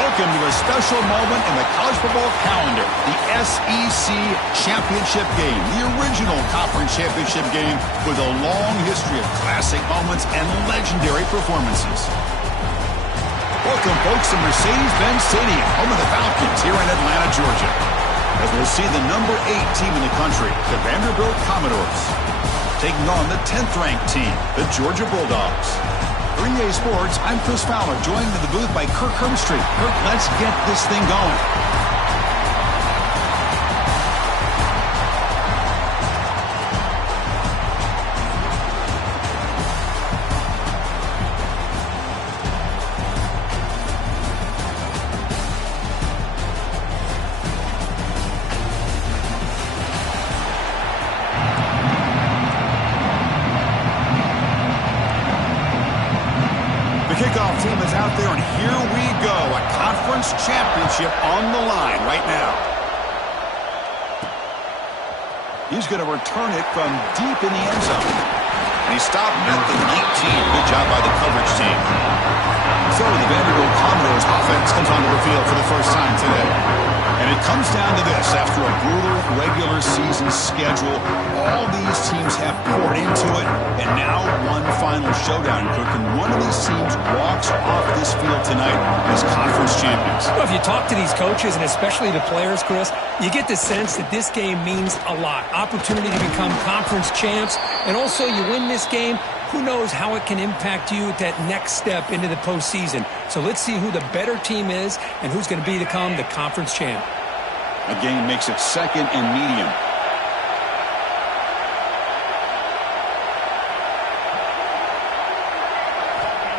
Welcome to a special moment in the college football calendar, the SEC Championship Game, the original conference championship game with a long history of classic moments and legendary performances. Welcome, folks, to Mercedes-Benz Stadium, home of the Falcons here in Atlanta, Georgia, as we'll see the number 8 team in the country, the Vanderbilt Commodores, taking on the 10th-ranked team, the Georgia Bulldogs. For EA Sports, I'm Chris Fowler, joined in the booth by Kirk Hermstreet. Kirk, let's get this thing going. Kickoff team is out there, and here we go. A conference championship on the line right now. He's going to return it from deep in the end zone. And he stopped at the 19. Good job by the coverage team. So the Vanderbilt Commodores offense comes onto the field for the first time today. And it comes down to this. After a brutal regular season schedule, all these teams have poured into it, and now one final showdown, Cook, and one of these teams walks off this field tonight as conference champions. Well, if you talk to these coaches, and especially the players, Chris, you get the sense that this game means a lot. Opportunity to become conference champs, and also you win this game, who knows how it can impact you at that next step into the postseason. So let's see who the better team is and who's going to become the conference champ. A game makes it second and medium.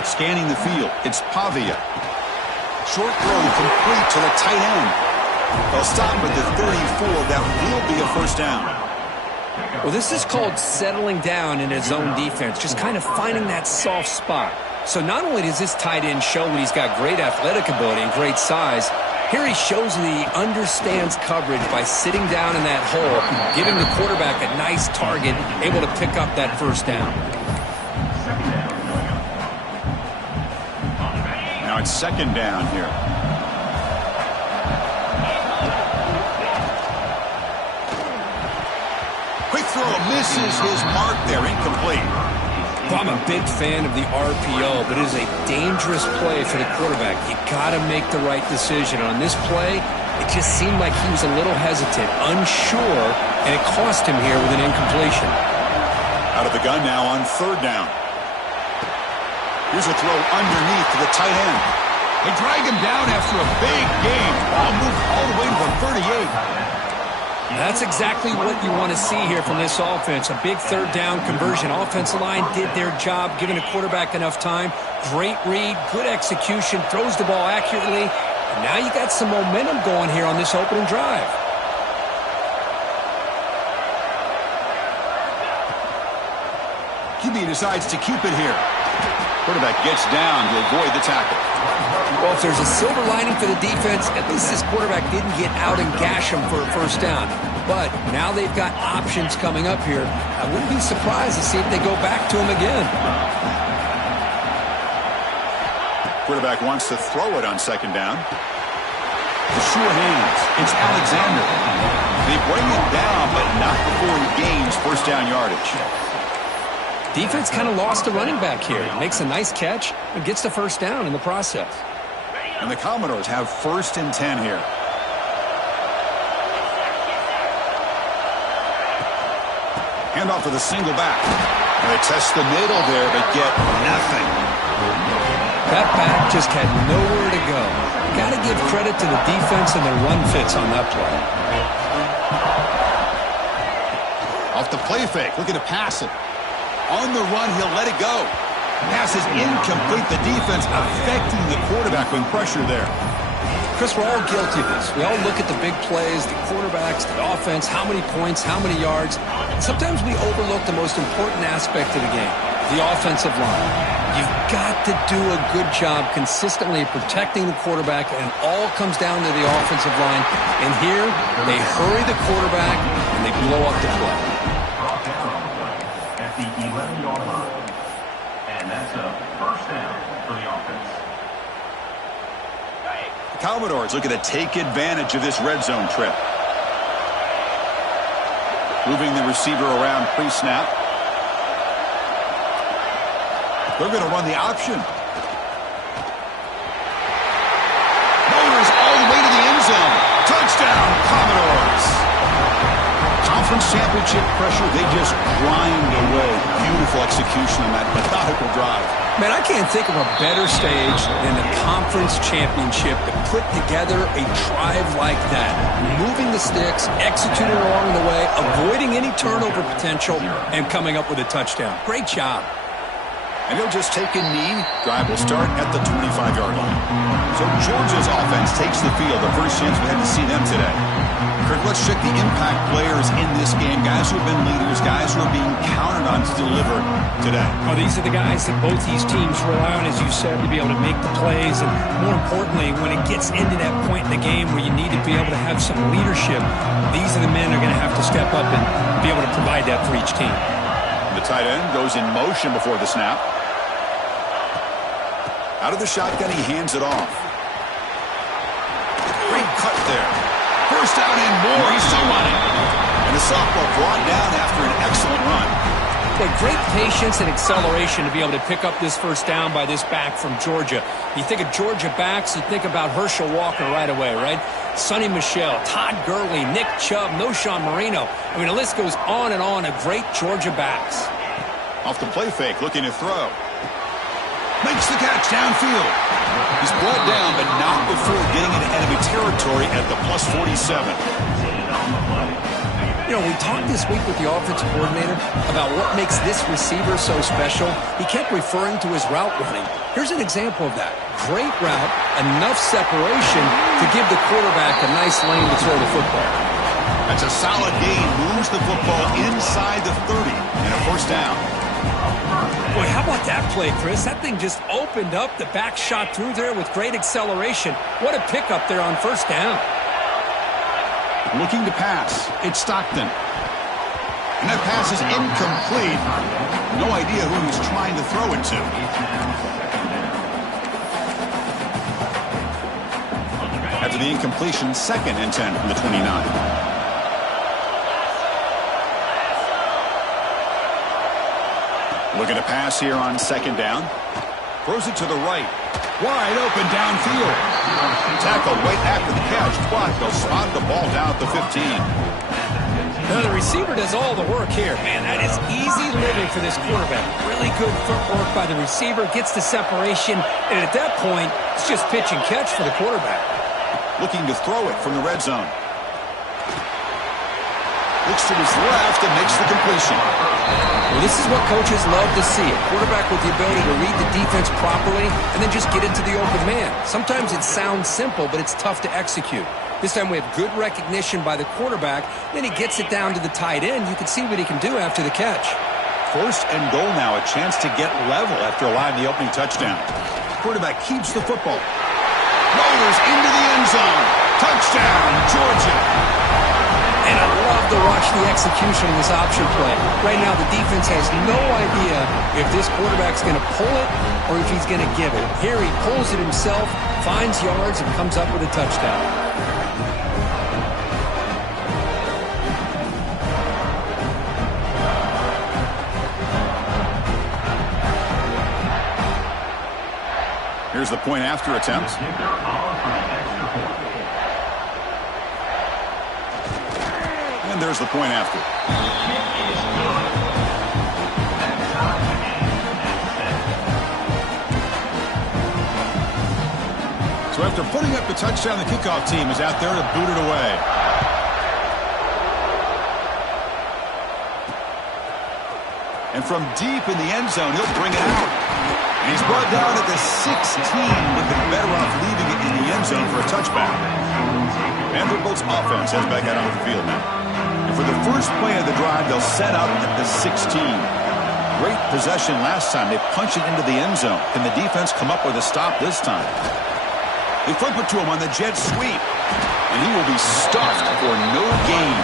Scanning the field, it's Pavia. Short throw complete to the tight end. They'll stop at the 34. That will be a first down. Well, this is called settling down in his own defense, just kind of finding that soft spot. So not only does this tight end show that he's got great athletic ability and great size, here he shows that he understands coverage by sitting down in that hole, giving the quarterback a nice target, able to pick up that first down. Now it's second down here. Quick throw, misses his mark there, incomplete. Well, I'm a big fan of the RPO, but it is a dangerous play for the quarterback. You got to make the right decision. On this play, it just seemed like he was a little hesitant, unsure, and it cost him here with an incompletion. Out of the gun now on third down. Here's a throw underneath to the tight end. They drag him down after a big game. Ball moved all the way to the 38. That's exactly what you want to see here from this offense. A big third down conversion. Offensive line did their job, giving the quarterback enough time. Great read, good execution, throws the ball accurately. And now you got some momentum going here on this opening drive. QB decides to keep it here. Quarterback gets down to avoid the tackle. Well, if there's a silver lining for the defense, at least this quarterback didn't get out and gash him for a first down. But now they've got options coming up here. I wouldn't be surprised to see if they go back to him again. Quarterback wants to throw it on second down. The sure hands. It's Alexander. They bring him down, but not before he gains first down yardage. Defense kind of lost a running back here. Makes a nice catch and gets the first down in the process. And the Commodores have first and 10 here. Hand off to the single back. And they test the middle there, but get nothing. That back just had nowhere to go. Got to give credit to the defense and their run fits on that play. Off the play fake, looking to pass it. On the run, he'll let it go. Pass is incomplete. The defense affecting the quarterback when pressure there. Chris, we're all guilty of this. We all look at the big plays, the quarterbacks, the offense, how many points, how many yards. And sometimes we overlook the most important aspect of the game, the offensive line. You've got to do a good job consistently protecting the quarterback, and it all comes down to the offensive line. And here, they hurry the quarterback, and they blow up the play. At the 11-yard line. And that's a first down for the offense. Commodores looking to take advantage of this red zone trip. Moving the receiver around pre-snap. They're going to run the option. Dores all the way to the end zone. Touchdown, Commodores. Conference championship pressure, they just grind away. Beautiful execution on that methodical drive. Man, I can't think of a better stage than the conference championship to put together a drive like that. Moving the sticks, executing along the way, avoiding any turnover potential, and coming up with a touchdown. Great job. And he'll just take a knee. Drive will start at the 25-yard line. So Georgia's offense takes the field. The first chance we had to see them today. Kirk, let's check the impact players in this game. Guys who have been leaders, guys who are being counted on to deliver today. Oh, these are the guys that both these teams rely on, as you said, to be able to make the plays. And more importantly, when it gets into that point in the game where you need to be able to have some leadership, these are the men who are going to have to step up and be able to provide that for each team. The tight end goes in motion before the snap. Out of the shotgun, he hands it off. Great cut there. First down and more. He's still running. And the sophomore brought down after an excellent run. But great patience and acceleration to be able to pick up this first down by this back from Georgia. You think of Georgia backs, you think about Herschel Walker right away, right? Sonny Michel, Todd Gurley, Nick Chubb, Noshawn Marino. I mean, the list goes on and on of great Georgia backs. Off the play fake, looking to throw. Makes the catch downfield. He's brought down, but not before getting into enemy territory at the plus 47. You know, we talked this week with the offensive coordinator about what makes this receiver so special. He kept referring to his route running. Here's an example of that. Great route, enough separation to give the quarterback a nice lane to throw the football. That's a solid gain. Moves the football inside the 30 and a first down. Boy, how about that play, Chris? That thing just opened up. The back shot through there with great acceleration. What a pickup there on first down. Looking to pass. It's Stockton. And that pass is incomplete. No idea who he's trying to throw it to. After the incompletion, 2nd and 10 from the 29. Looking to pass here on 2nd down. Throws it to the right. Wide open downfield. Tackle right after the catch. But they'll spot the ball down at the 15. Now the receiver does all the work here. Man, that is easy living for this quarterback. Really good footwork by the receiver. Gets the separation. And at that point, it's just pitch and catch for the quarterback. Looking to throw it from the red zone. Looks to his left and makes the completion. Well, this is what coaches love to see. A quarterback with the ability to read the defense properly and then just get it to the open man. Sometimes it sounds simple, but it's tough to execute. This time we have good recognition by the quarterback. Then he gets it down to the tight end. You can see what he can do after the catch. 1st and goal now. A chance to get level after allowing the opening touchdown. Quarterback keeps the football. Rolls into the end zone. Touchdown, Georgia. And I love to watch the execution of this option play. Right now, the defense has no idea if this quarterback's going to pull it or if he's going to give it. Here he pulls it himself, finds yards, and comes up with a touchdown. Here's the point after attempt. And there's the point after. So after putting up the touchdown, the kickoff team is out there to boot it away. And from deep in the end zone, he'll bring it out. And he's brought down at the 16, looking better off leaving it in the end zone for a touchback. Vanderbilt's offense has back out on the field now. And for the first play of the drive, they'll set up at the 16. Great possession last time. They punch it into the end zone. Can the defense come up with a stop this time? They flip it to him on the jet sweep. And he will be stuffed for no gain.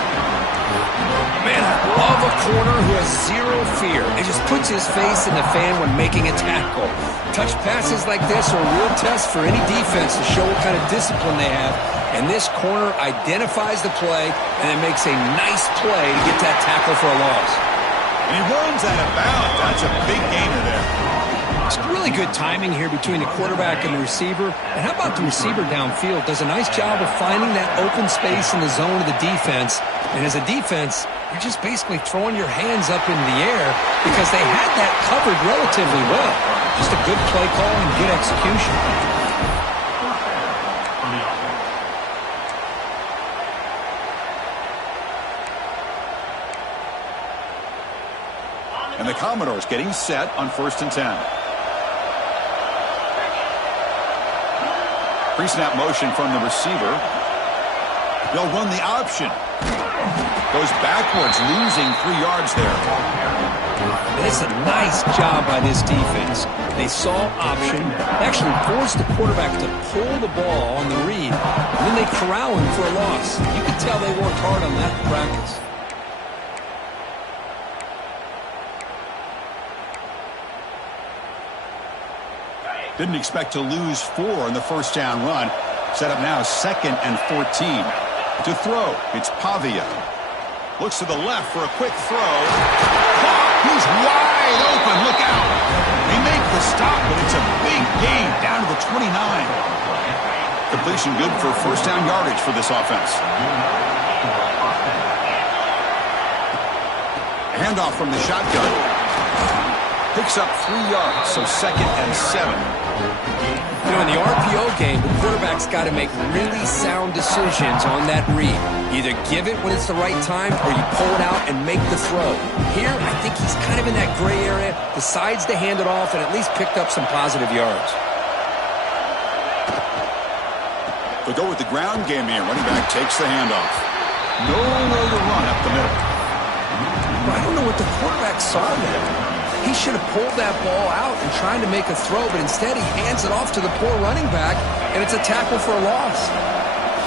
Man, I love a corner who has zero fear and just puts his face in the fan when making a tackle. Touch passes like this are a real test for any defense to show what kind of discipline they have. And this corner identifies the play and then makes a nice play to get that tackle for a loss. And he runs out of bounds. That's a big gainer there. It's really good timing here between the quarterback and the receiver. And how about the receiver downfield? Does a nice job of finding that open space in the zone of the defense. And as a defense, you're just basically throwing your hands up in the air because they had that covered relatively well. Just a good play call and good execution. And the Commodores getting set on 1st and 10. Pre-snap motion from the receiver. They'll run the option. Goes backwards, losing 3 yards there. It's a nice job by this defense. They saw option, actually forced the quarterback to pull the ball on the read, and then they corral him for a loss. You can tell they worked hard on that in practice. Didn't expect to lose 4 on the first down run. Set up now 2nd and 14. To throw, it's Pavia. Looks to the left for a quick throw. He's wide open. Look out. They make the stop, but it's a big gain down to the 29. Completion good for first down yardage for this offense. Handoff from the shotgun. Picks up 3 yards, so 2nd and 7. You know, in the RPO game, the quarterback's got to make really sound decisions on that read. Either give it when it's the right time or you pull it out and make the throw. Here, I think he's kind of in that gray area, decides to hand it off and at least picked up some positive yards. They'll go with the ground game here. Running back takes the handoff. No way to run up the middle. I don't know what the quarterback saw there. He should have pulled that ball out and tried to make a throw, but instead he hands it off to the poor running back, and it's a tackle for a loss.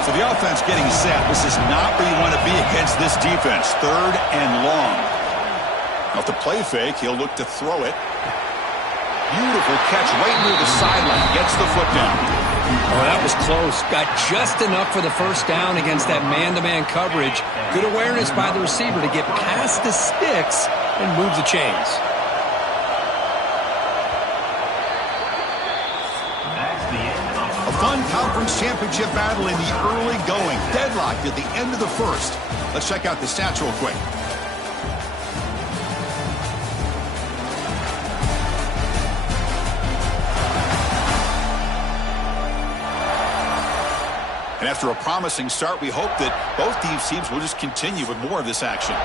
So the offense getting set. This is not where you want to be against this defense. 3rd and long. Off the play fake, he'll look to throw it. Beautiful catch right near the sideline. Gets the foot down. Oh, that was close. Got just enough for the first down against that man-to-man coverage. Good awareness by the receiver to get past the sticks and move the chains. Fun conference championship battle in the early going. Deadlocked at the end of the first. Let's check out the stats real quick. And after a promising start, we hope that both these teams will just continue with more of this action.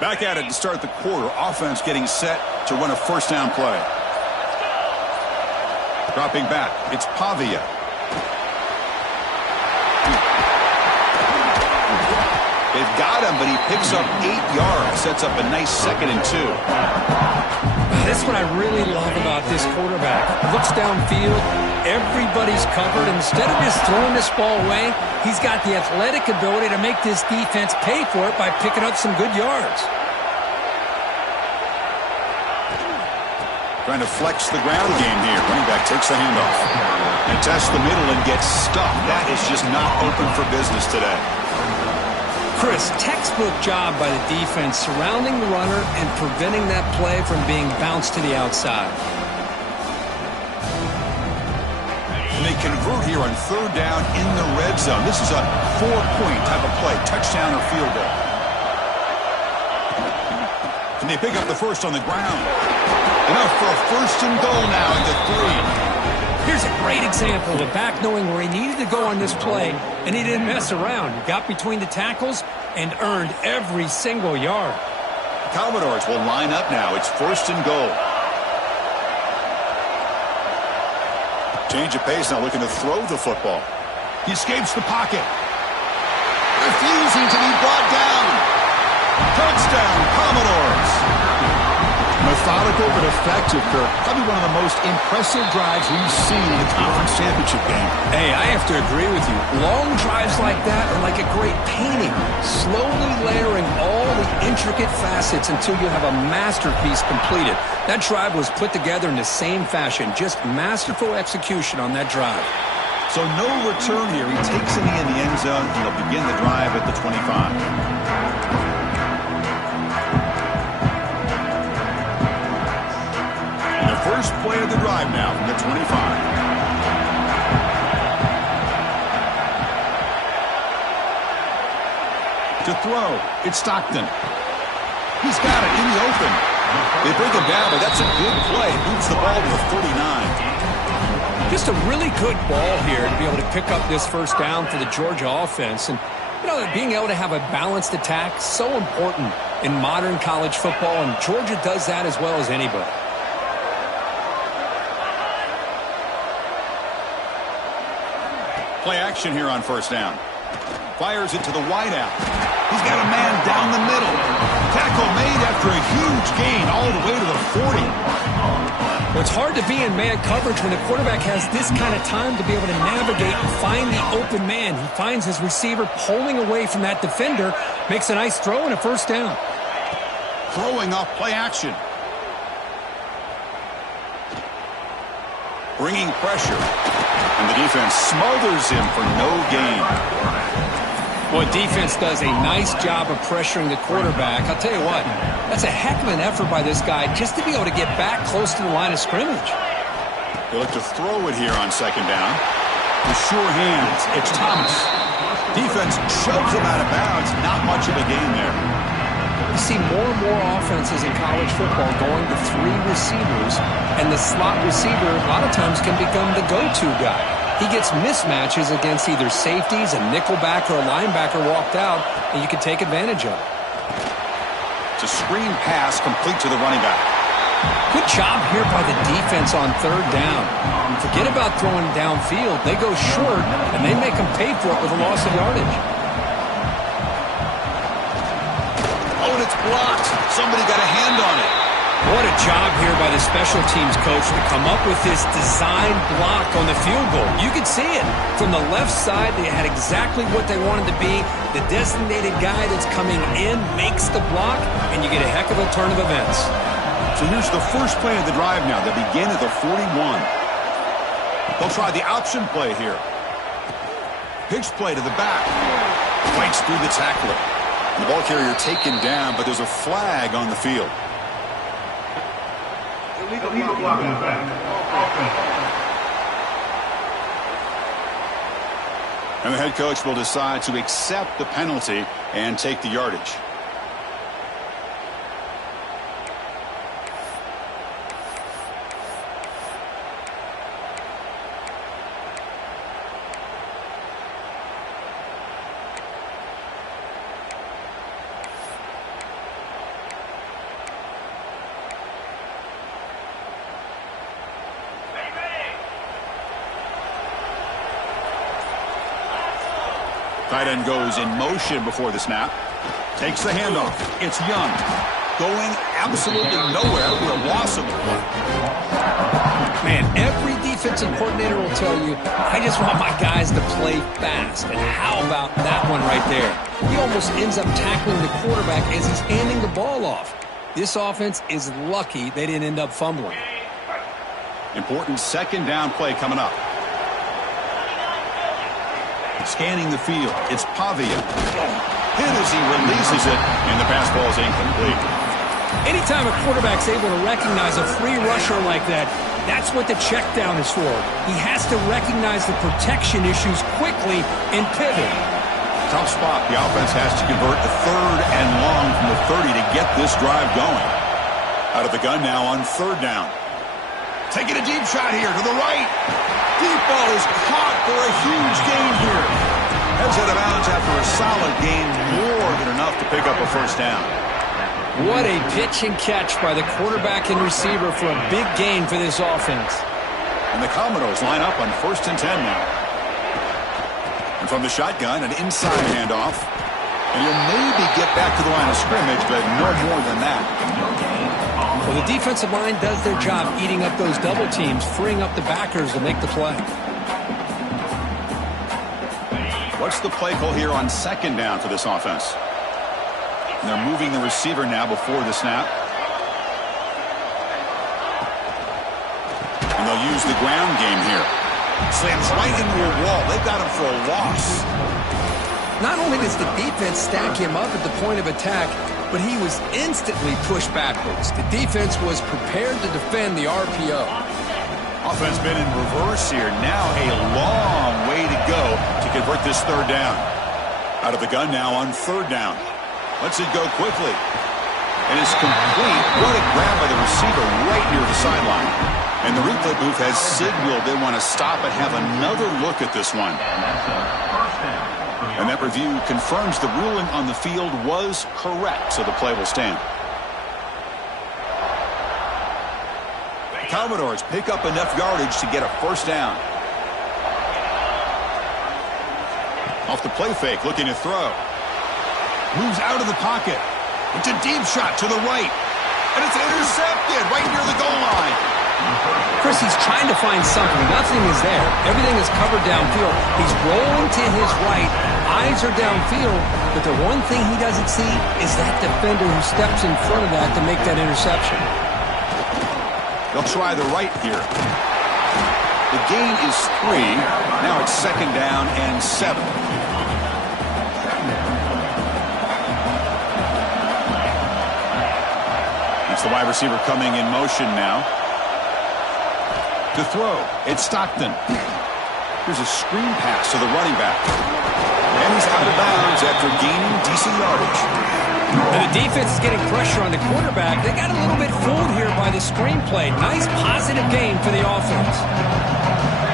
Back at it to start the quarter. Offense getting set to run a first down play. Dropping back, it's Pavia. They've got him, but he picks up 8 yards. Sets up a nice 2nd and 2. That's what I really love about this quarterback. Looks downfield, everybody's covered. Instead of just throwing this ball away, he's got the athletic ability to make this defense pay for it by picking up some good yards. Trying to flex the ground game here. Running back takes the handoff. And tests the middle and gets stuffed. That is just not open for business today. Chris, textbook job by the defense surrounding the runner and preventing that play from being bounced to the outside. And they convert here on 3rd down in the red zone. This is a 4-point type of play, touchdown or field goal. And they pick up the first on the ground. Enough for a 1st and goal now at the 3. Here's a great example of a back knowing where he needed to go on this play, and he didn't mess around. He got between the tackles and earned every single yard. The Commodores will line up now. It's 1st and goal. Change of pace now, looking to throw the football. He escapes the pocket. Refusing to be brought down. Touchdown, Commodores. Methodical but effective, Kirk. Probably one of the most impressive drives we've seen in the conference championship game. Hey, I have to agree with you. Long drives like that are like a great painting, slowly layering all the intricate facets until you have a masterpiece completed. That drive was put together in the same fashion, just masterful execution on that drive. So no return here. He takes it in the end zone. He'll begin the drive at the 25. First play of the drive now from the 25. To throw, it's Stockton. He's got it in the open. They bring him down, but that's a good play. Moves the ball to the 39. Just a really good ball here to be able to pick up this first down for the Georgia offense. And, you know, being able to have a balanced attack, so important in modern college football, and Georgia does that as well as anybody. Play action here on first down. Fires it to the wideout. He's got a man down the middle. Tackle made after a huge gain all the way to the 40. Well, it's hard to be in man coverage when the quarterback has this kind of time to be able to navigate and find the open man. He finds his receiver pulling away from that defender, makes a nice throw and a first down. Throwing off play action. Bringing pressure. And the defense smothers him for no gain. Well, defense does a nice job of pressuring the quarterback. I'll tell you what, that's a heck of an effort by this guy just to be able to get back close to the line of scrimmage. They look to throw it here on second down. With sure hands, it's Thomas. Defense shoves him out of bounds. Not much of a gain there. You see more and more offenses in college football going to three receivers, and the slot receiver a lot of times can become the go-to guy. He gets mismatches against either safeties, a nickelback, or a linebacker walked out, and you can take advantage of it. It's a screen pass complete to the running back. Good job here by the defense on third down. Forget about throwing downfield. They go short, and they make them pay for it with a loss of yardage. It's blocked. Somebody got a hand on it. What a job here by the special teams coach to come up with this design block on the field goal. You could see it. From the left side, they had exactly what they wanted to be. The designated guy that's coming in makes the block, and you get a heck of a turn of events. So here's the first play of the drive now. They begin at the 41. They'll try the option play here. Pitch play to the back. Breaks through the tackler. The ball carrier taken down, but there's a flag on the field. Illegal block in the back. And the head coach will decide to accept the penalty and take the yardage. Tight end goes in motion before the snap. Takes the handoff. It's Young. Going absolutely nowhere with a loss of the play. Man, every defensive coordinator will tell you, I just want my guys to play fast. And how about that one right there? He almost ends up tackling the quarterback as he's handing the ball off. This offense is lucky they didn't end up fumbling. Important second down play coming up. Scanning the field, it's Pavia. Hit as he releases it, and the pass ball is incomplete. Anytime a quarterback's able to recognize a free rusher like that, that's what the check down is for. He has to recognize the protection issues quickly and pivot. Tough spot. The offense has to convert a third and long from the 30 to get this drive going. Out of the gun now on third down. Taking a deep shot here to the right. Deep ball is caught for a huge gain here. Heads out of bounds after a solid gain, more than enough to pick up a first down. What a pitch and catch by the quarterback and receiver for a big gain for this offense. And the Commodores line up on 1st and 10 now. And from the shotgun, an inside handoff. And he'll maybe get back to the line of scrimmage, but no more than that. Well, Well, the defensive line does their job eating up those double teams, freeing up the backers to make the play. What's the play call here on second down for this offense? And they're moving the receiver now before the snap. And they'll use the ground game here. Slams right into a wall. They've got him for a loss. Not only does the defense stack him up at the point of attack, but he was instantly pushed backwards. The defense was prepared to defend the RPO. Offense been in reverse here. Now a long way to go to convert this third down. Out of the gun now on third down. Lets it go quickly. And it's complete. What a grab by the receiver right near the sideline. And the replay booth has signaled they want to stop and have another look at this one. And that review confirms the ruling on the field was correct, so the play will stand. The Commodores pick up enough yardage to get a first down. Off the play fake, looking to throw. Moves out of the pocket. It's a deep shot to the right. And it's intercepted right near the goal line. Chris, he's trying to find something. Nothing is there. Everything is covered downfield. He's rolling to his right. Eyes are downfield. But the one thing he doesn't see is that defender who steps in front of that to make that interception. They'll try the right here. The gain is 3. Now it's second down and 7. It's the wide receiver coming in motion now. To throw, it's Stockton. Here's a screen pass to the running back. And he's out of bounds after gaining decent yardage. And the defense is getting pressure on the quarterback. They got a little bit fooled here by the screenplay. Nice positive game for the offense.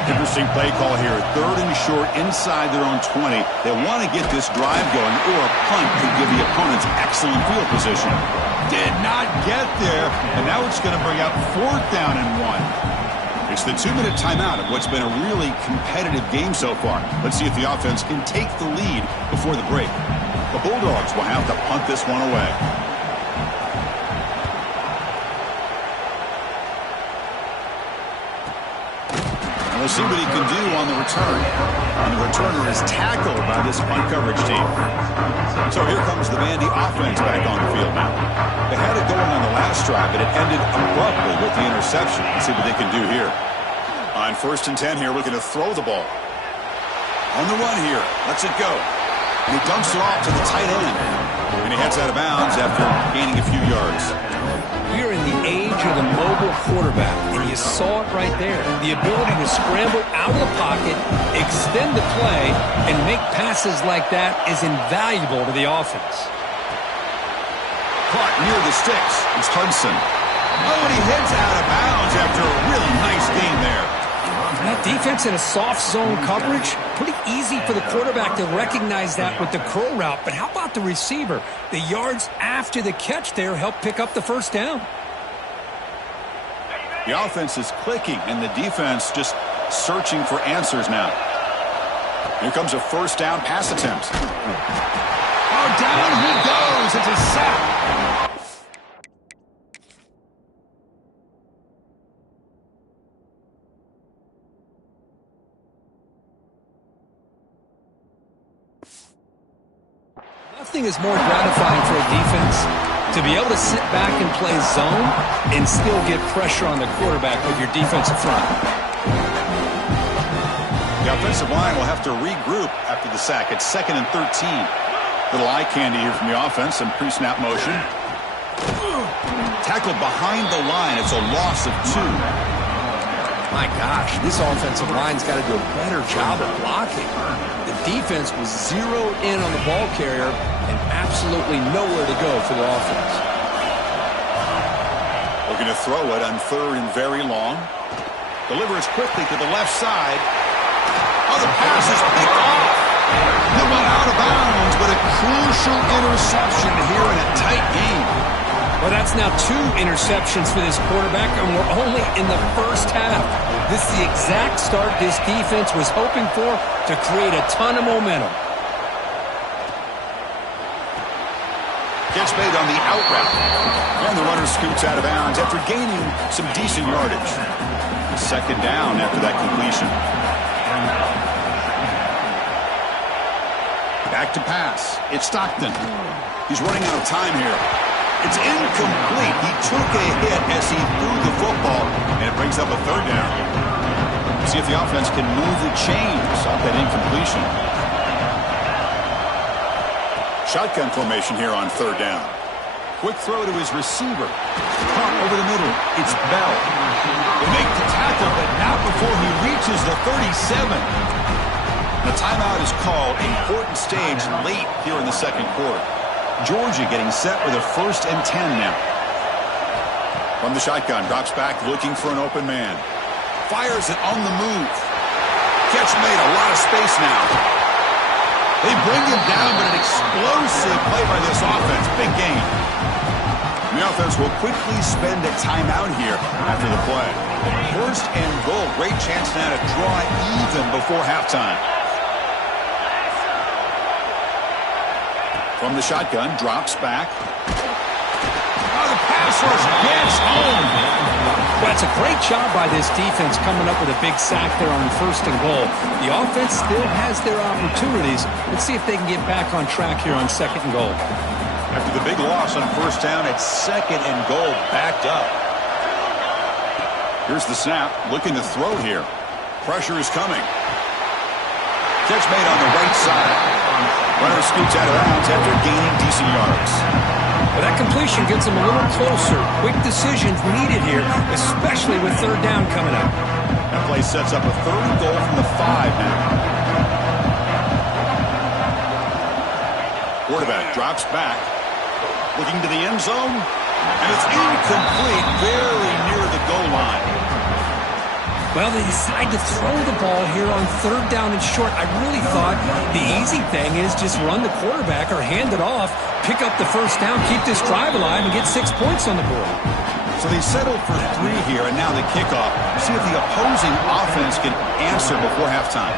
Interesting play call here. Third and short inside their own 20. They want to get this drive going, or a punt could give the opponents excellent field position. Did not get there, and now it's going to bring out fourth down and 1. It's the 2-minute timeout of what's been a really competitive game so far. Let's see if the offense can take the lead before the break. The Bulldogs will have to punt this one away. And we'll see what he can do on the return. And the returner is tackled by this punt coverage team. So here comes the Vandy offense back on the field now. They had it going on the last drive, but it ended abruptly with the interception. Let's see what they can do here. On first and 10 here, looking to throw the ball. On the run here, lets it go. And he dumps it off to the tight end. And he heads out of bounds after gaining a few yards. We are in the age of the mobile quarterback, and you saw it right there. The ability to scramble out of the pocket, extend the play, and make passes like that is invaluable to the offense. Caught near the sticks. It's Hudson. Oh, and he heads out of bounds after a really nice gain there. That defense in a soft zone coverage, pretty easy for the quarterback to recognize that with the curl route. But how about the receiver? The yards after the catch there help pick up the first down. The offense is clicking, and the defense just searching for answers now. Here comes a first down pass attempt. Oh, down he goes. It's a sack. Nothing is more gratifying for a defense to be able to sit back and play zone and still get pressure on the quarterback with your defensive front. The offensive line will have to regroup after the sack. It's second and 13. Little eye candy here from the offense and pre-snap motion. Tackled behind the line. It's a loss of 2. My gosh, this offensive line's got to do a better job of blocking. The defense was zeroed in on the ball carrier and absolutely nowhere to go for the offense. Looking to throw it on third and very long. Delivers quickly to the left side. Oh, the pass is picked off. It went out of bounds, but a crucial interception here in a tight game. Well, that's now 2 interceptions for this quarterback, and we're only in the first half. This is the exact start this defense was hoping for to create a ton of momentum. Gets made on the out route. And the runner scoots out of bounds after gaining some decent yardage. Second down after that completion. Back to pass. It's Stockton. He's running out of time here. It's incomplete. He took a hit as he threw the football, and it brings up a third down. See if the offense can move the chains off that incompletion. Shotgun formation here on third down. Quick throw to his receiver. Caught over the middle. It's Bell. They make the tackle, but not before he reaches the 37. The timeout is called. Important stage late here in the second quarter. Georgia getting set with a 1st and 10 now. From the shotgun, drops back looking for an open man. Fires it on the move. Catch made, a lot of space now. They bring him down, but an explosive play by this offense. Big gain. The offense will quickly spend a timeout here after the play. 1st and goal. Great chance now to draw even before halftime. From the shotgun, drops back. Oh, the pass rush gets home. Well, it's a great job by this defense coming up with a big sack there on 1st and goal. The offense still has their opportunities. Let's see if they can get back on track here on 2nd and goal. After the big loss on 1st down, it's 2nd and goal, backed up. Here's the snap, looking to throw here. Pressure is coming. Catch made on the right side. Runner scoots out of bounds after gaining decent yards. Well, that completion gets him a little closer. Quick decisions needed here, especially with 3rd down coming up. That play sets up a 3rd and goal from the 5 now. Quarterback drops back, looking to the end zone, and it's incomplete, very near the goal line. Well, they decide to throw the ball here on 3rd down and short. I really thought the easy thing is just run the quarterback or hand it off, pick up the 1st down, keep this drive alive, and get 6 points on the board. So they settled for 3 here, and now the kickoff. See if the opposing offense can answer before halftime.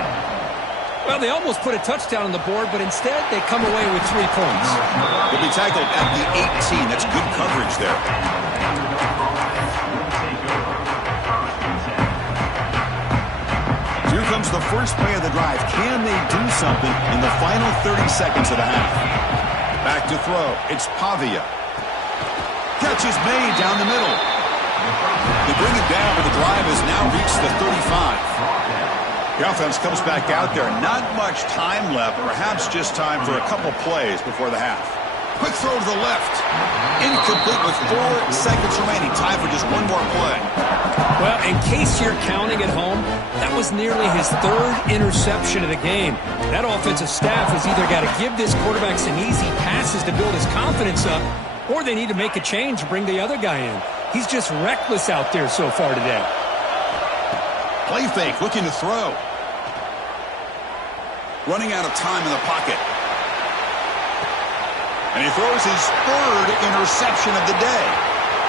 Well, they almost put a touchdown on the board, but instead they come away with 3 points. They'll be tackled at the 18. That's good coverage there. Here comes the first play of the drive. Can they do something in the final 30 seconds of the half? Back to throw. It's Pavia. Catch is made down the middle. They bring it down, but the drive has now reached the 35. The offense comes back out there. Not much time left. Perhaps just time for a couple plays before the half. Quick throw to the left. Incomplete with 4 seconds remaining. Time for just one more play. Well, in case you're counting at home, that was nearly his 3rd interception of the game. That offensive staff has either got to give this quarterback some easy passes to build his confidence up, or they need to make a change and bring the other guy in. He's just reckless out there so far today. Play fake, looking to throw. Running out of time in the pocket. And he throws his 3rd interception of the day.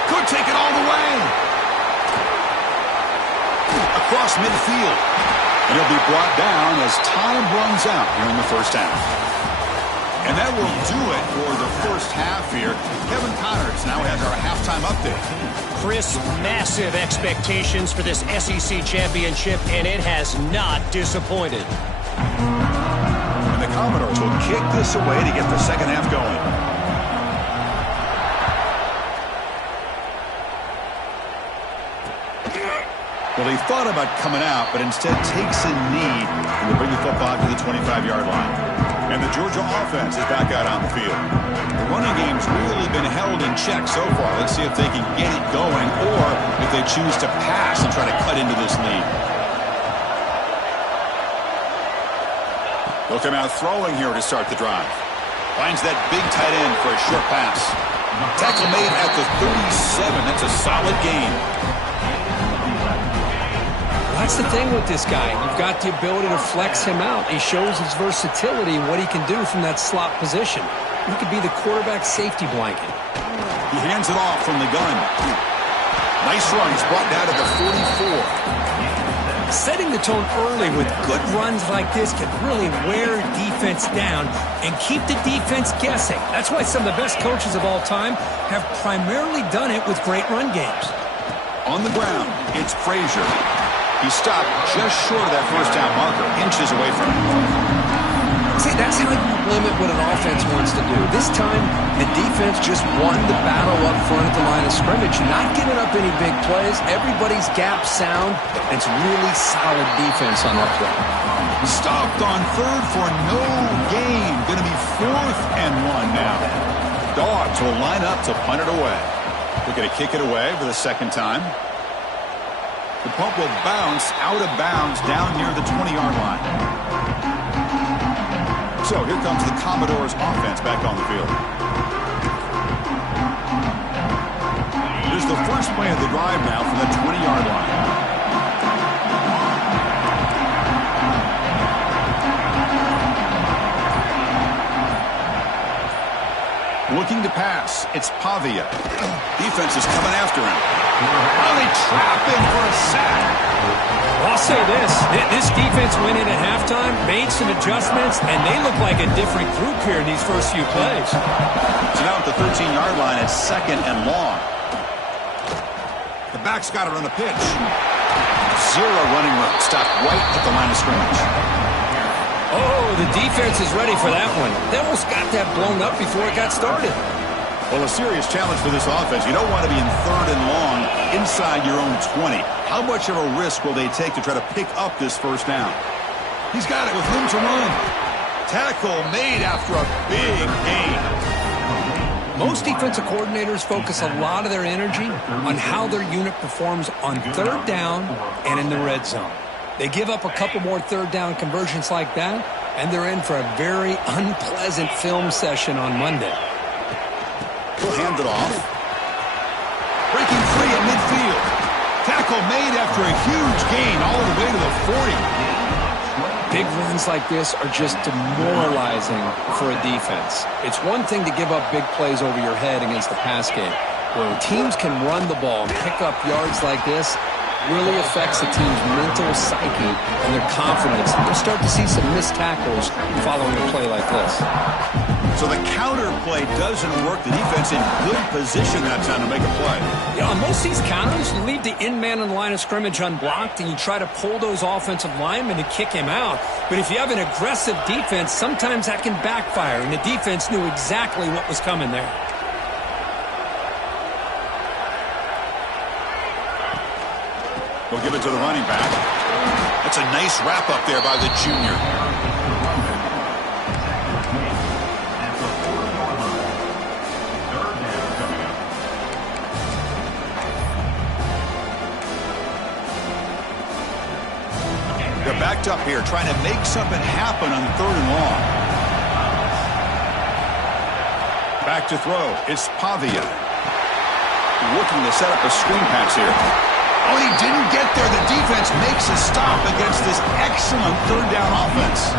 Could take it all the way. Across midfield. And he'll be brought down as time runs out here in the 1st half. And that will do it for the 1st half here. Kevin Connors now has our halftime update. Chris, massive expectations for this SEC championship, and it has not disappointed. And the Commodores will kick this away to get the 2nd half going. Well, he thought about coming out, but instead takes a knee and will bring the football to the 25-yard line. And the Georgia offense is back out on the field. The running game's really been held in check so far. Let's see if they can get it going or if they choose to pass and try to cut into this lead. They'll come out throwing here to start the drive. Finds that big tight end for a short pass. Tackle made at the 37. That's a solid gain. That's the thing with this guy. You've got the ability to flex him out. He shows his versatility and what he can do from that slot position. He could be the quarterback safety blanket. He hands it off from the gun. Nice run. He's brought down to the 44. Setting the tone early with good runs like this can really wear defense down and keep the defense guessing. That's why some of the best coaches of all time have primarily done it with great run games. On the ground, it's Frazier. He stopped just short of that first down marker, inches away from it. See, that's how you limit what an offense wants to do. This time, the defense just won the battle up front at the line of scrimmage, not giving up any big plays. Everybody's gap sound. It's really solid defense on that play. Stopped on third for no gain. Going to be 4th and 1 now. Dogs will line up to punt it away. They're going to kick it away for the second time. The punt will bounce out of bounds down near the 20-yard line. So here comes the Commodores offense back on the field. Here's the first play of the drive now from the 20-yard line. Looking to pass, it's Pavia. Defense is coming after him. Oh, they trap him for a sack. I'll say this defense went in at halftime, made some adjustments, and they look like a different group here in these first few plays. So now at the 13-yard line, it's 2nd and long. The back's got to run the pitch. Zero running room. Stopped right at the line of scrimmage. Oh, the defense is ready for that one. They almost got that blown up before it got started. Well, a serious challenge for this offense. You don't want to be in 3rd and long inside your own 20. How much of a risk will they take to try to pick up this first down? He's got it with room to run. Tackle made after a big gain. Most defensive coordinators focus a lot of their energy on how their unit performs on 3rd down and in the red zone. They give up a couple more 3rd down conversions like that, and they're in for a very unpleasant film session on Monday. He'll hand it off. Breaking free at midfield. Tackle made after a huge gain all the way to the 40. Big runs like this are just demoralizing for a defense. It's one thing to give up big plays over your head against the pass game. When teams can run the ball and pick up yards like this, really affects the team's mental psyche and their confidence. You'll start to see some missed tackles following a play like this. So the counter play doesn't work. The defense in good position that time to make a play. Yeah, on most of these counters, you leave the in-man in the line of scrimmage unblocked, and you try to pull those offensive linemen to kick him out. But if you have an aggressive defense, sometimes that can backfire, and the defense knew exactly what was coming there. We'll give it to the running back. That's a nice wrap up there by the junior. They're backed up here, trying to make something happen on 3rd and long. Back to throw. It's Pavia. Looking to set up a screen pass here. Oh, and he didn't get there. The defense makes a stop against this excellent 3rd down offense.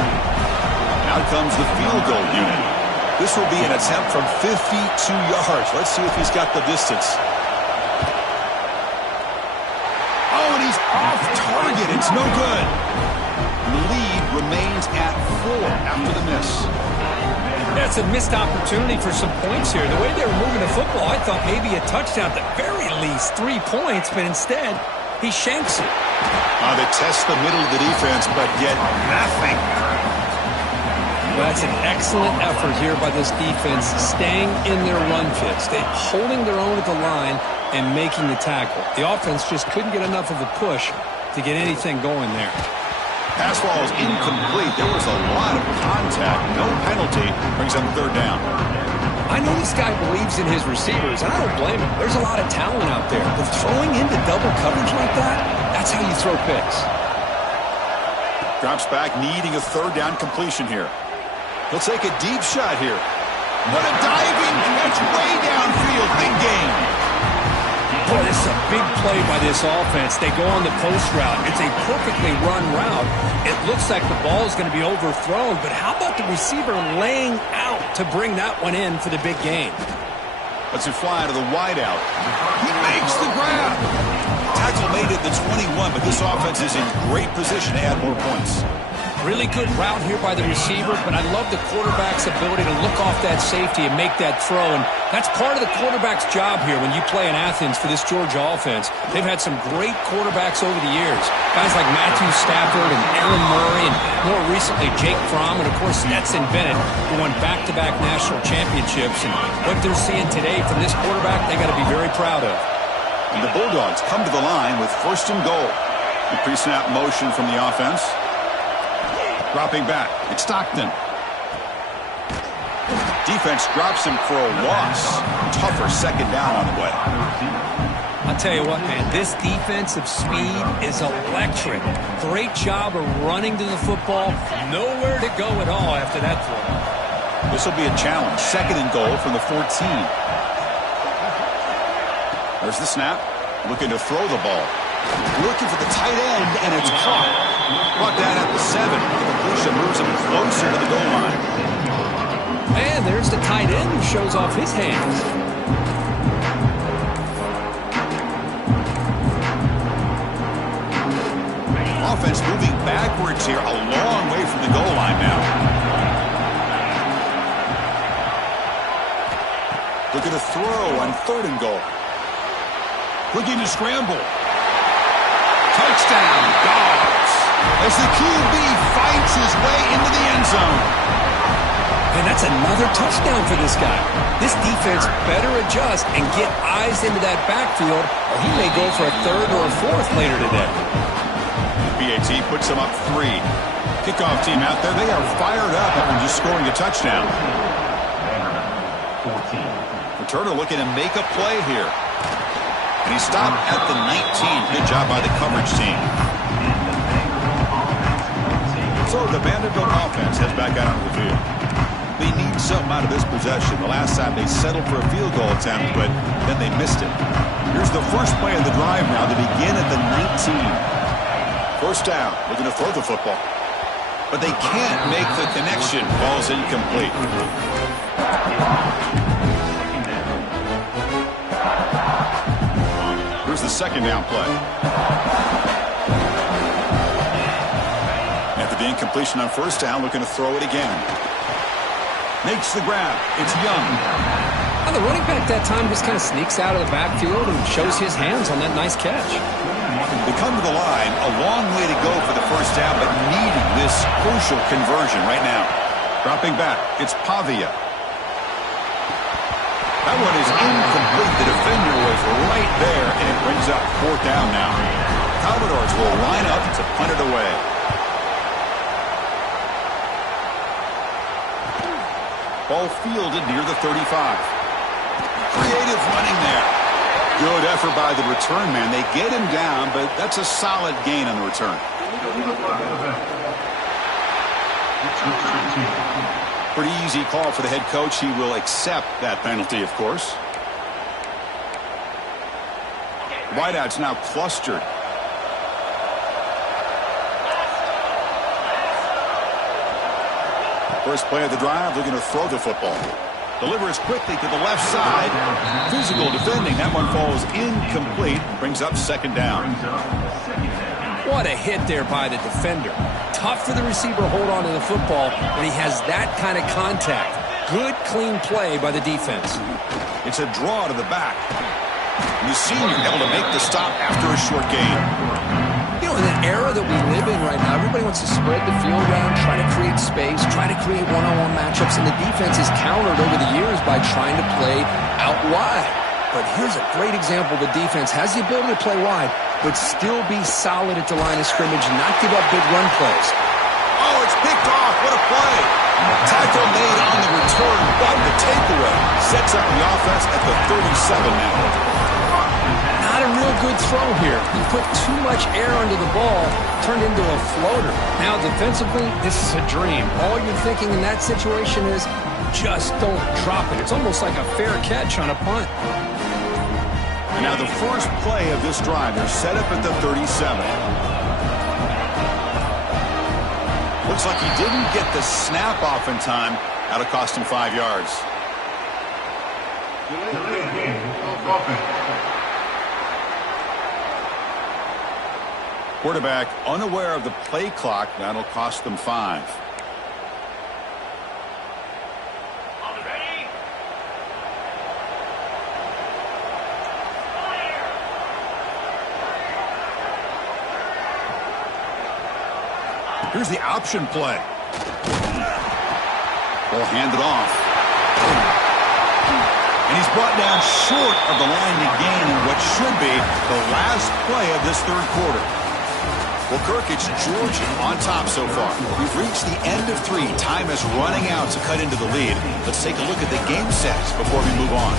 Now comes the field goal unit. This will be an attempt from 52 yards. Let's see if he's got the distance. Oh, and he's off target. It's no good. The lead remains at 4 after the miss. That's a missed opportunity for some points here. The way they were moving the football, I thought maybe a touchdown, at the very least 3 points, but instead, he shanks it. They test the middle of the defense, but get nothing. Well, that's an excellent effort here by this defense, staying in their run fits. They're holding their own at the line and making the tackle. The offense just couldn't get enough of a push to get anything going there. Pass ball is incomplete. There was a lot of contact. No penalty. Brings them 3rd down. I know this guy believes in his receivers, and I don't blame him. There's a lot of talent out there. But throwing into double coverage like that, that's how you throw picks. Drops back, needing a 3rd down completion here. He'll take a deep shot here. What a diving catch way downfield. Big game. Boy, this is a big play by this offense. They go on the post route. It's a perfectly run route. It looks like the ball is going to be overthrown, but how about the receiver laying out to bring that one in for the big gain? Let's it fly to the wideout. He makes the grab. tackle made at the 21, but this offense is in great position to add more points. Really good route here by the receiver, but I love the quarterback's ability to look off that safety and make that throw. And that's part of the quarterback's job here when you play in Athens for this Georgia offense. They've had some great quarterbacks over the years. Guys like Matthew Stafford and Aaron Murray, and more recently Jake Fromm, and of course Stetson Bennett, who won back-to-back national championships. And what they're seeing today from this quarterback, they got to be very proud of. And the Bulldogs come to the line with 1st and goal. The pre-snap motion from the offense. Dropping back, it's Stockton. Defense drops him for a loss. Tougher 2nd down on the way. I'll tell you what, man, this defensive speed is electric. Great job of running to the football. Nowhere to go at all after that throw. This will be a challenge. 2nd and goal from the 14. There's the snap. Looking to throw the ball. Looking for the tight end, and it's caught. Brought down at the 7. The completion moves him closer to the goal line. And there's the tight end who shows off his hands. Offense moving backwards here, a long way from the goal line now. Looking to throw on 3rd and goal. Looking to scramble. Touchdown, Dogs. As the QB fights his way into the end zone. And that's another touchdown for this guy. This defense better adjust and get eyes into that backfield, or he may go for a 3rd or a 4th later today. PAT puts him up 3. Kickoff team out there, they are fired up after just scoring a touchdown. Returner looking to make a play here. And he stopped at the 19. Good job by the coverage team. So the Vanderbilt offense heads back out onto the field. They need something out of this possession. The last time they settled for a field goal attempt, but then they missed it. Here's the first play of the drive now to begin at the 19. 1st down, looking to throw the football. But they can't make the connection. Ball's incomplete. Here's the 2nd down play. After the incompletion on 1st down, looking to throw it again. Makes the grab. It's Young. Well, the running back that time just kind of sneaks out of the backfield and shows his hands on that nice catch. They come to the line, a long way to go for the 1st down, but needing this crucial conversion right now. Dropping back, it's Pavia. That one is incomplete. The defender was right there, and it brings up 4th down now. Commodores will line up to punt it away. Ball fielded near the 35. Creative running there. Good effort by the return man. They get him down, but that's a solid gain on the return. Pretty easy call for the head coach. He will accept that penalty, of course. Wideouts now clustered. First play of the drive, looking to throw the football. Delivers quickly to the left side. Physical defending. That one falls incomplete. Brings up 2nd down. What a hit there by the defender. Tough for the receiver to hold on to the football when he has that kind of contact. Good, clean play by the defense. It's a draw to the back. And the senior able to make the stop after a short gain. You know, in the era that we live in right now, everybody wants to spread the field around, try to create space, try to create one-on-one matchups, and the defense is countered over the years by trying to play out wide. But here's a great example. The defense has the ability to play wide, but still be solid at the line of scrimmage and not give up big run plays. Oh, it's picked off. What a play. Tackle made on the return, but the takeaway sets up the offense at the 37 now. Not a real good throw here. He put too much air under the ball, turned into a floater. Now, defensively, this is a dream. All you're thinking in that situation is just don't drop it. It's almost like a fair catch on a punt. And now the first play of this drive, they're set up at the 37. Looks like he didn't get the snap off in time. That'll cost him 5 yards. Quarterback unaware of the play clock. That'll cost them 5. Here's the option play. Ball handed off. And he's brought down short of the line to gain in what should be the last play of this third quarter. Well, Kirk, it's Georgia on top so far. We've reached the end of 3. Time is running out to cut into the lead. Let's take a look at the game sets before we move on.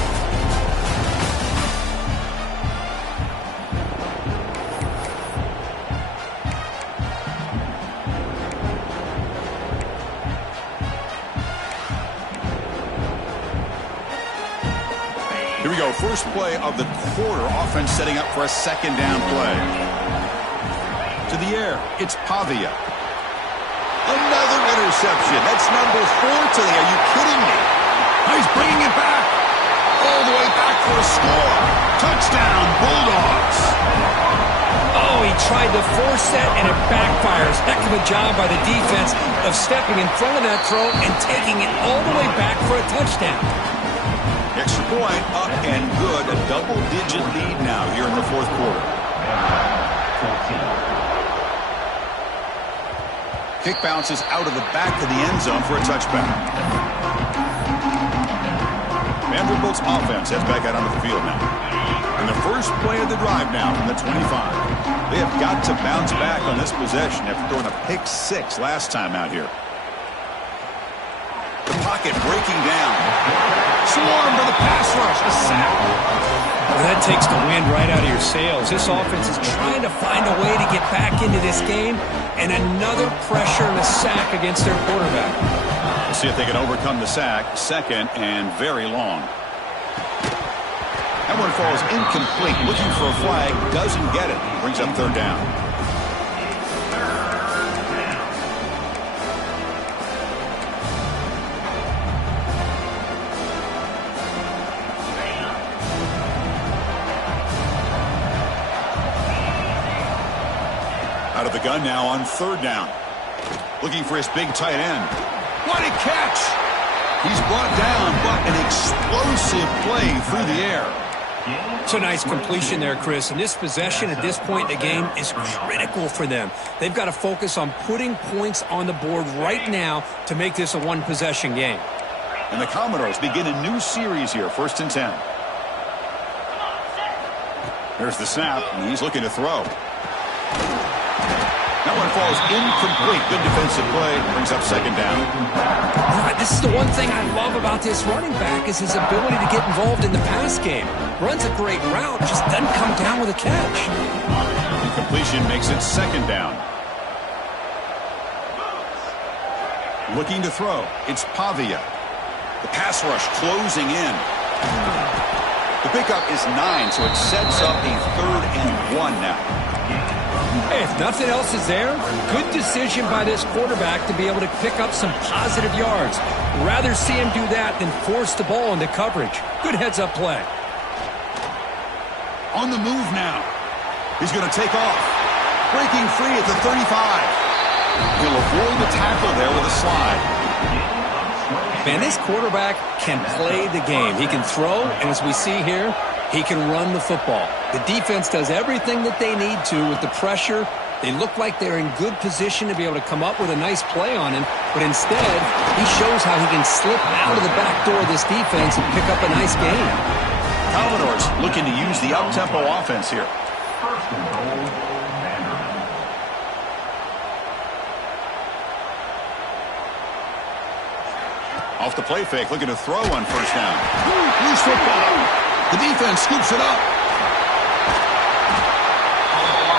Here we go. First play of the quarter. Offense setting up for a second down play. To the air, it's Pavia. Another interception. That's number 4 today. Are you kidding me? Oh, he's bringing it back. All the way back for a score. Touchdown, Bulldogs. Oh, he tried to force that, and it backfires. Heck of a job by the defense of stepping in front of that throw and taking it all the way back for a touchdown. Extra point up and good. A double-digit lead now here in the fourth quarter. Kick bounces out of the back of the end zone for a touchback. Vanderbilt's offense heads back out onto the field now. And the first play of the drive now from the 25. They have got to bounce back on this possession after throwing a pick 6 last time out here. The pocket breaking down. Swarm to the pass rush. A sack. Well, that takes the wind right out of your sails. This offense is trying to find a way to get back into this game, and another pressure and a sack against their quarterback. We'll see if they can overcome the sack. Second and very long. That one falls incomplete. Looking for a flag. Doesn't get it. Brings up third down. Out of the gun now on third down. Looking for his big tight end. What a catch! He's brought down, but an explosive play through the air. It's a nice completion there, Chris. And this possession at this point in the game is critical for them. They've got to focus on putting points on the board right now to make this a one-possession game. And the Commodores begin a new series here, 1st and 10. There's the snap, and he's looking to throw. That one falls incomplete. Good defensive play. Brings up second down. All right, this is the one thing I love about this running back is his ability to get involved in the pass game. Runs a great route, just doesn't come down with a catch. Incompletion makes it second down. Looking to throw. It's Pavia. The pass rush closing in. The pickup is 9, so it sets up a 3rd and 1 now. Hey, if nothing else is there, good decision by this quarterback to be able to pick up some positive yards. Rather see him do that than force the ball into coverage. Good heads-up play. On the move now. He's going to take off. Breaking free at the 35. He'll avoid the tackle there with a slide. Man, this quarterback can play the game. He can throw, and as we see here, he can run the football. The defense does everything that they need to with the pressure. They look like they're in good position to be able to come up with a nice play on him, but instead, he shows how he can slip out of the back door of this defense and pick up a nice gain. Commodores looking to use the up-tempo offense here. Off the play fake, looking to throw on first down. Loose football. The defense scoops it up.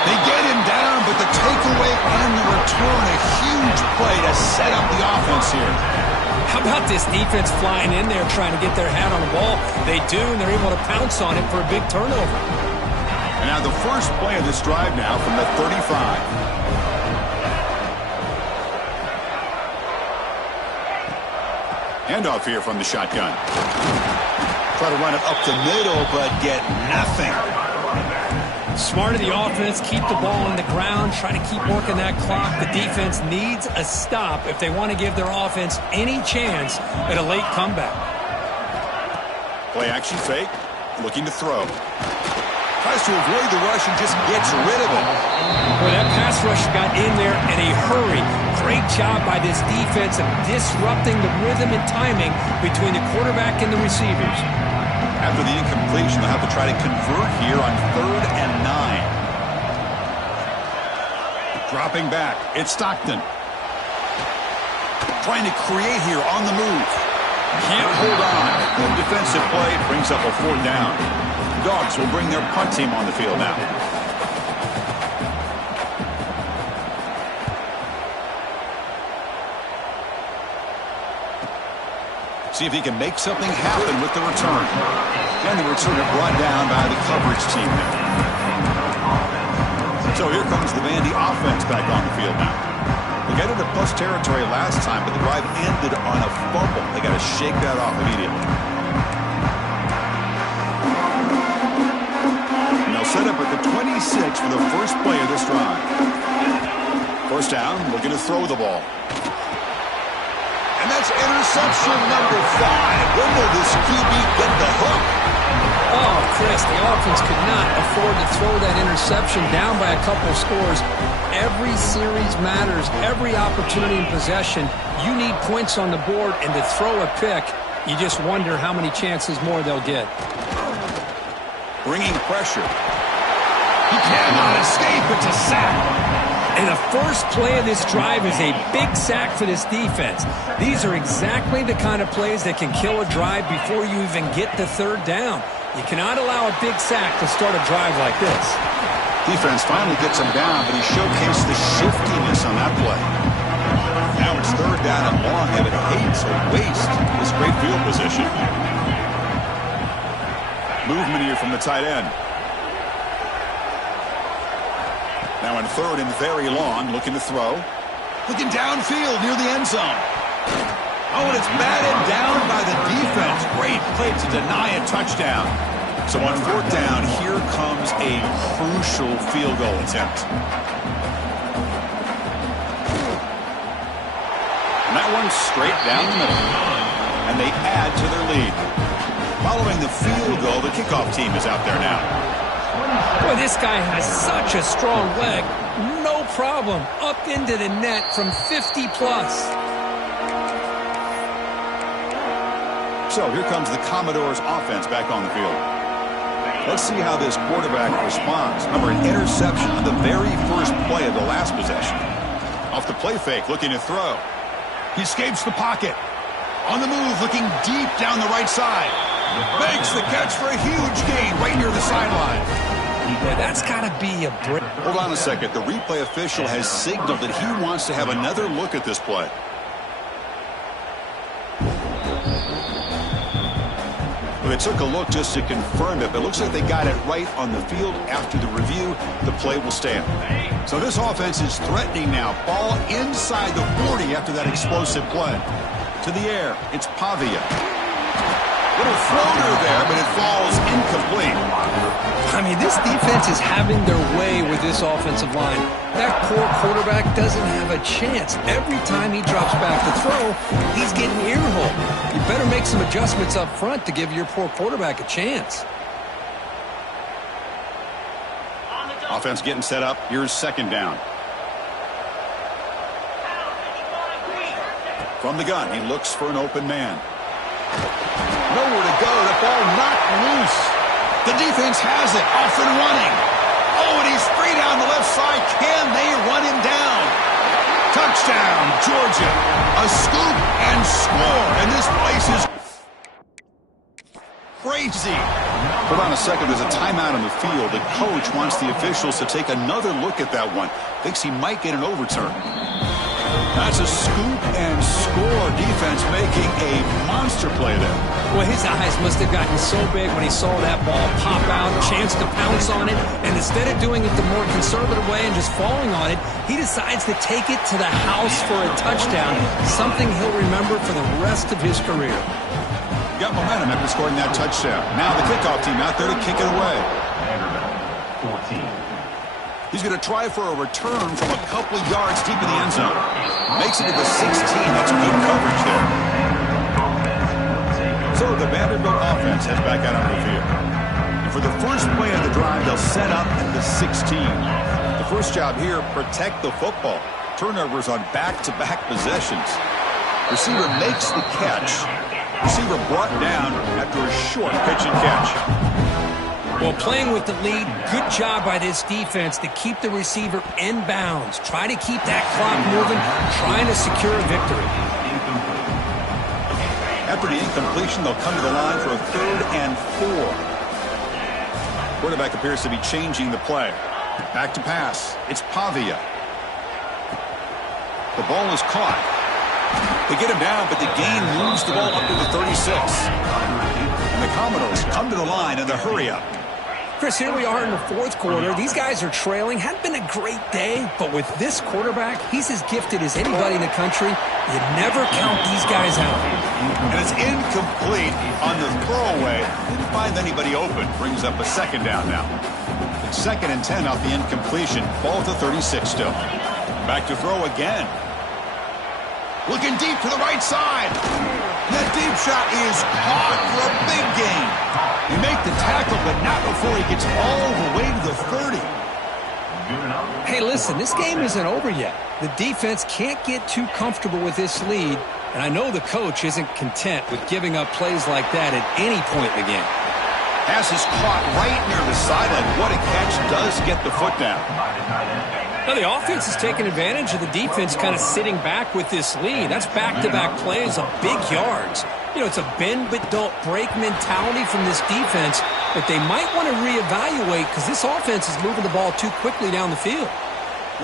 They get him down, but the takeaway and the return, a huge play to set up the offense here. How about this defense flying in there trying to get their hat on the ball? They do, and they're able to pounce on it for a big turnover. And now the first play of this drive now from the 35. Handoff here from the shotgun. Try to run it up the middle, but get nothing. Smart of the offense, keep the ball on the ground, try to keep working that clock. The defense needs a stop if they want to give their offense any chance at a late comeback. Play action fake, looking to throw. Tries to avoid the rush and just gets rid of it. Boy, that pass rush got in there in a hurry. Great job by this defense of disrupting the rhythm and timing between the quarterback and the receivers. After the incompletion, they'll have to try to convert here on 3rd and 9. Dropping back, it's Stockton. Trying to create here on the move. Can't hold on. Good defensive play brings up a 4th down. Dogs will bring their punt team on the field now. See if he can make something happen with the return. And the returner brought down by the coverage team now. So here comes the Vandy offense back on the field now. They got into plus territory last time, but the drive ended on a fumble. They got to shake that off immediately. And they'll set up at the 26 for the first play of this drive. First down, looking to throw the ball. And that's interception number 5. When will this QB get the hook? Oh, Chris, the offense could not afford to throw that interception down by a couple of scores. Every series matters. Every opportunity in possession, you need points on the board, and to throw a pick, you just wonder how many chances more they'll get. Bringing pressure. He cannot escape. It's a sack. And the first play of this drive is a big sack for this defense. These are exactly the kind of plays that can kill a drive before you even get the 3rd down. You cannot allow a big sack to start a drive like this. Defense finally gets him down, but he showcased the shiftiness on that play. Now it's 3rd down and long. Evan hates or waste this great field position. Movement here from the tight end. Now in 3rd and very long, looking to throw. Looking downfield near the end zone. Oh, and it's batted down by the defense. Great play to deny a touchdown. So on 4th down, here comes a crucial field goal attempt. And that one's straight down the middle. And they add to their lead. Following the field goal, the kickoff team is out there now. Boy, this guy has such a strong leg. No problem. Up into the net from 50 plus. So here comes the Commodores offense back on the field. Let's see how this quarterback responds. Remember, an interception on the very first play of the last possession. Off the play fake, looking to throw. He escapes the pocket. On the move, looking deep down the right side. Makes the catch for a huge gain right near the sideline. Boy, that's got to be a break. Hold on a second. The replay official has signaled that he wants to have another look at this play. Well, they took a look just to confirm it, but it looks like they got it right on the field. After the review, the play will stand. So this offense is threatening now. Ball inside the 40 after that explosive play. To the air, it's Pavia. Little floater there, but it falls incomplete. I mean, this defense is having their way with this offensive line. That poor quarterback doesn't have a chance. Every time he drops back to throw, he's getting earholed. You better make some adjustments up front to give your poor quarterback a chance. Offense getting set up. Here's 2nd down. From the gun, he looks for an open man. Nowhere to go. The ball knocked loose. The defense has it. Off and running. Oh, and he's free down the left side. Can they run him down? Touchdown, Georgia. A scoop and score. And this place is crazy. Hold on a second. There's a timeout on the field. The coach wants the officials to take another look at that one. Thinks he might get an overturn. That's a scoop and score. Defense making a monster play there. Well, his eyes must have gotten so big when he saw that ball pop out, chance to pounce on it, and instead of doing it the more conservative way and just falling on it, he decides to take it to the house for a touchdown, something he'll remember for the rest of his career. Got momentum after scoring that touchdown. Now the kickoff team out there to kick it away. He's going to try for a return from a couple of yards deep in the end zone. Makes it to the 16. That's good coverage there. So the Vanderbilt offense heads back out on the field. And for the first play of the drive, they'll set up at the 16. The first job here, protect the football. Turnovers on back-to-back possessions. Receiver makes the catch. Receiver brought down after a short pitch and catch. Well, playing with the lead, good job by this defense to keep the receiver in bounds. Try to keep that clock moving, trying to secure a victory. After the incompletion, they'll come to the line for a 3rd and 4. Quarterback appears to be changing the play. Back to pass. It's Pavia. The ball is caught. They get him down, but the gain moves the ball up to the 36. And the Commodores come to the line in the hurry-up. Chris, here we are in the 4th quarter. These guys are trailing. Hadn't been a great day, but with this quarterback, he's as gifted as anybody in the country. You never count these guys out. And it's incomplete on the throwaway. Didn't find anybody open. Brings up a 2nd down now. It's 2nd and 10 off the incompletion. Ball to 36 still. Back to throw again. Looking deep to the right side. That deep shot is caught for a big gain. He make the tackle, but not before he gets all the way to the 30. Hey, listen, this game isn't over yet. The defense can't get too comfortable with this lead, and I know the coach isn't content with giving up plays like that at any point in the game. Pass is caught right near the sideline. What a catch. Does get the foot down. Now, the offense is taking advantage of the defense kind of sitting back with this lead. That's back-to-back plays of big yards. You know, it's a bend-but-don't-break mentality from this defense that they might want to reevaluate because this offense is moving the ball too quickly down the field.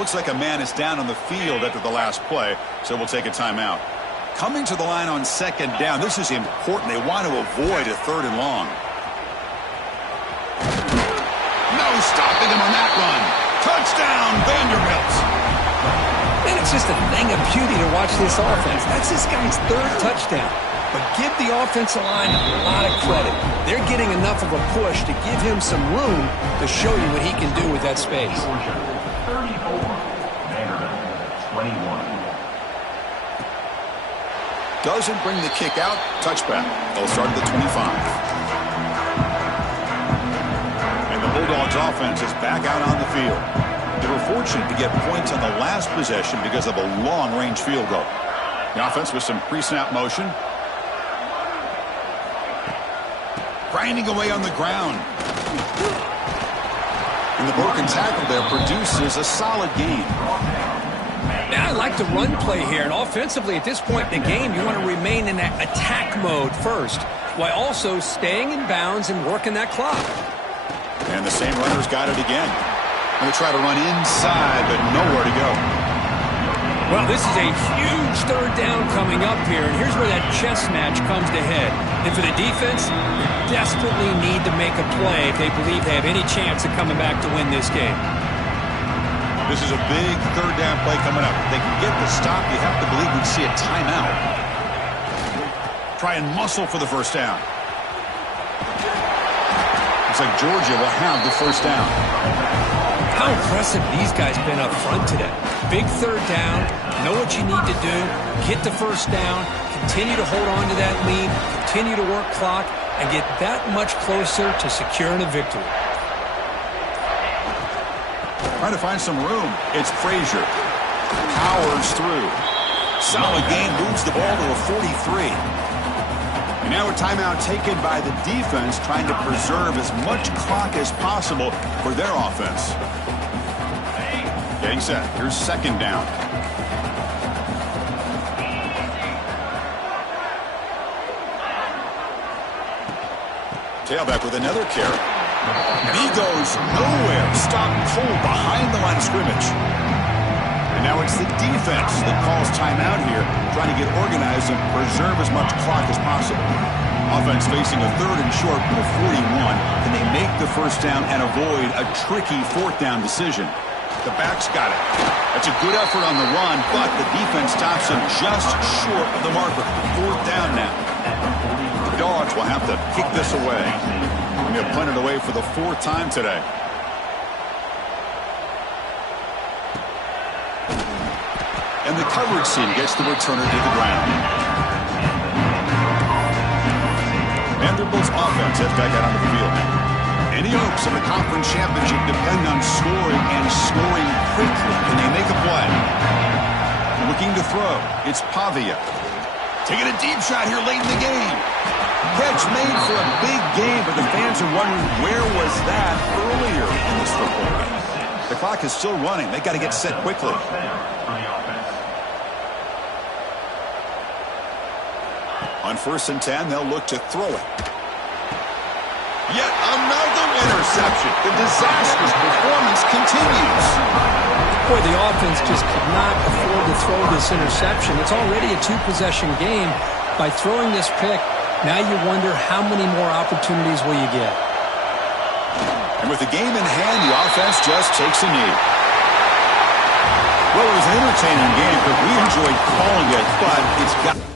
Looks like a man is down on the field after the last play, so we'll take a timeout. Coming to the line on 2nd down, this is important. They want to avoid a 3rd and long. No stopping him on that run. Touchdown, Vanderbilt. And it's just a thing of beauty to watch this offense. That's this guy's 3rd touchdown. But give the offensive line a lot of credit. They're getting enough of a push to give him some room to show you what he can do with that space. 34, Vanderbilt, 21. Doesn't bring the kick out. Touchback. They'll start at the 25. The Bulldogs offense is back out on the field. They were fortunate to get points on the last possession because of a long-range field goal. The offense with some pre-snap motion. Grinding away on the ground. And the broken tackle there produces a solid gain. Now, I like the run play here, and offensively at this point in the game, you want to remain in that attack mode first, while also staying in bounds and working that clock. And the same runner's got it again. Going to try to run inside, but nowhere to go. Well, this is a huge 3rd down coming up here, and here's where that chess match comes to head. And for the defense, they desperately need to make a play if they believe they have any chance of coming back to win this game. This is a big 3rd down play coming up. If they can get the stop, you have to believe we'd see a timeout. Try and muscle for the first down. Looks like Georgia will have the first down. How impressive these guys been up front today. Big 3rd down, know what you need to do, get the first down, continue to hold on to that lead, continue to work clock, and get that much closer to securing a victory. Trying to find some room. It's Frazier. Powers through. Solid gain, moves the ball to a 43. And now a timeout taken by the defense, trying to preserve as much clock as possible for their offense. Getting set. Here's 2nd down. Tailback with another carry. And he goes nowhere. Stop cold behind the line of scrimmage. And now it's the defense that calls timeout here, trying to get organized and preserve as much clock as possible. Offense facing a 3rd and short with a 41. Can they make the first down and avoid a tricky 4th down decision? The back's got it. That's a good effort on the run, but the defense stops him just short of the marker. 4th down now. The Dogs will have to kick this away. And they'll punt it away for the 4th time today. And the coverage team gets the returner to the ground. Vanderbilt's offense has got on the field now. Any hopes of the conference championship depend on scoring and scoring quickly. Can they make a play? Looking to throw. It's Pavia. Taking a deep shot here late in the game. Catch made for a big game, but the fans are wondering where was that earlier in this football game. The clock is still running. They got to get set quickly. On 1st and 10, they'll look to throw it. Yet another interception. The disastrous performance continues. Boy, the offense just could not afford to throw this interception. It's already a two-possession game. By throwing this pick, now you wonder how many more opportunities will you get. And with the game in hand, the offense just takes a knee. Well, it was an entertaining game, but we enjoyed calling it, but it's got...